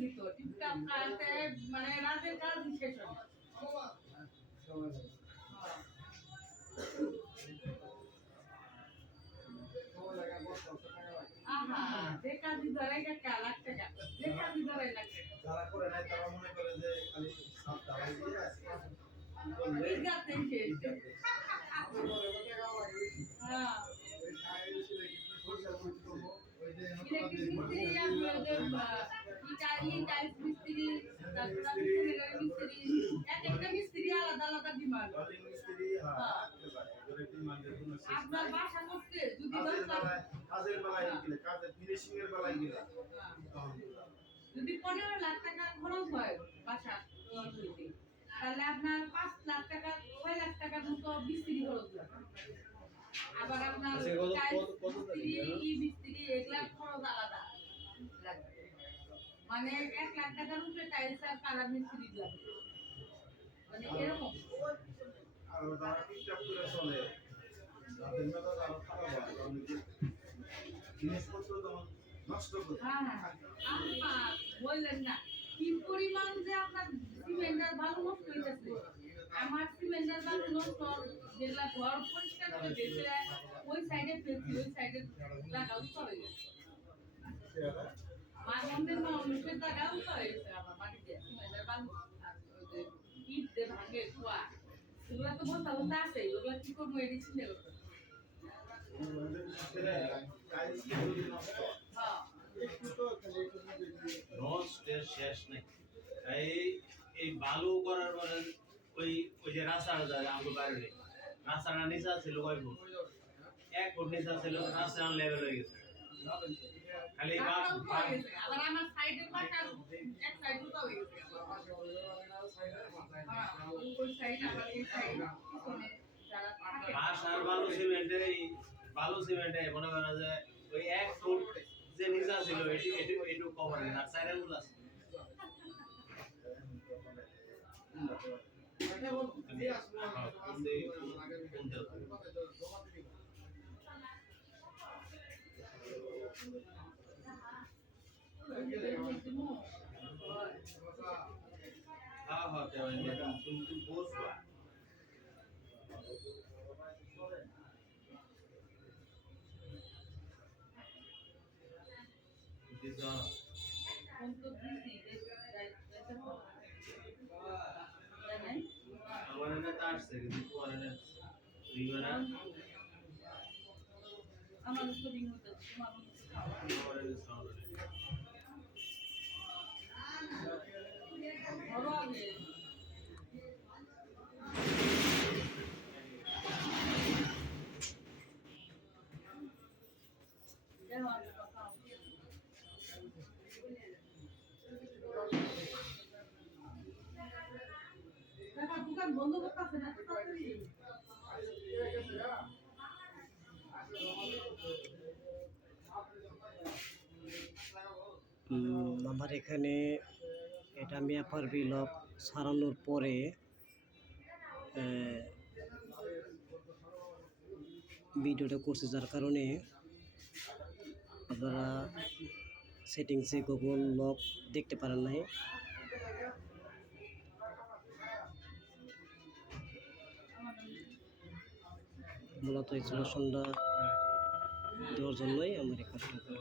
দিত টিপটাপ কাটে মানে রাতের কাজ শেষ হয় আহা যে কাজই ধরে টাকা লাখ টাকা যে কাজই ধরে লাখ টাকা যারা করে নাই তারা মনে করে যে খালি সাপ দাঁড়াই দিয়ে আছে গাতে শেষ হ্যাঁ ইলেকট্রিক মিস্ত্রি টাইলস মিস্ত্রি তারপর মিস্ত্রি এক একটা মিস্ত্রি আলাদা আলাদা ডিমান্ড মিস্ত্রি হ্যাঁ এবারে ডিমান্ডের জন্য আপনার বাসা করতে যদি কাজের বেলায় গেলে কাজের ফিনিশিং এর বেলায় গেলে যদি 15 লাখ টাকা খরচ হয় বাসা করতে তাহলে আপনার 5 লাখ টাকা 6 লাখ টাকা মতো মিস্ত্রি খরচ লাগে আবার আপনার মিস্ত্রি মিস্ত্রি এগুলা খরচ আলাদা লাগবে মানে 1 লাখ টাকার উপরে টাইলস আর কালার মিস্ত্রি লাগবে মানে এরকম আর যারা টিপটাপ করে চলে তাদের মেধা আরো খারাপ হয় কারণ জিনিসপত্র তখন নষ্ট করে হ্যাঁ বললেন না কি পরিমাণ যে আপনার সিমেন্টার ভালো নষ্ট হইতেছে আমার সিমেন্টার ভালো নষ্ট যেগুলা ঘর পরিষ্কার করে দিয়েছে ওই সাইডে ফেলছি ওই সাইডে জায়গা উত্তর হয়ে গেছে মানুষের মানুষের জায়গা উত্তর হয়ে গেছে আমার বাড়িতে সিমেন্টার ভালো ইট দিয়ে ভাঙে খোয়া এগুলা তো বলতে বলতে আছে ওগুলা কি করবো এটি চিন্তা করতে নষ্টের শেষ নেই এই বালু করার পরে ওই যে রাস্তাটা যায় আমাদের বাইরে রাস্তাটা নিচা ছিল কয় ফুট 1 ফুট নিচা ছিল রাস্তা লেভেল হয়ে গেছে খালি আবার আমার সাইডের পাশে এক সাইড উঠা হয়ে গেছে ওই সাইড আবার এই সাইড পিছনে যারা বাস আর বালু সিমেন্টে মনে করা যায় ওই 1 ফুট যে নিচা ছিল এটু কভার আর সাইডের গুলো আছে हाँ हाँ क्या तुम बोझ हुआ हमारे ना तार से किसी को आने ना रिंगना আমার তো রিং হতে हमारे लिए साउंड বড় আগে দোকান বন্ধ করতেছে না আমার এখানে এটা মেপার ব্লক সারানোর পরে ভিডিওটা করছে যার কারণে আপনারা সেটিংসে গুগল লক দেখতে পারেন নাই মূলত এই সলিউশনটা দেওয়ার জন্যই আমার এই কাজটা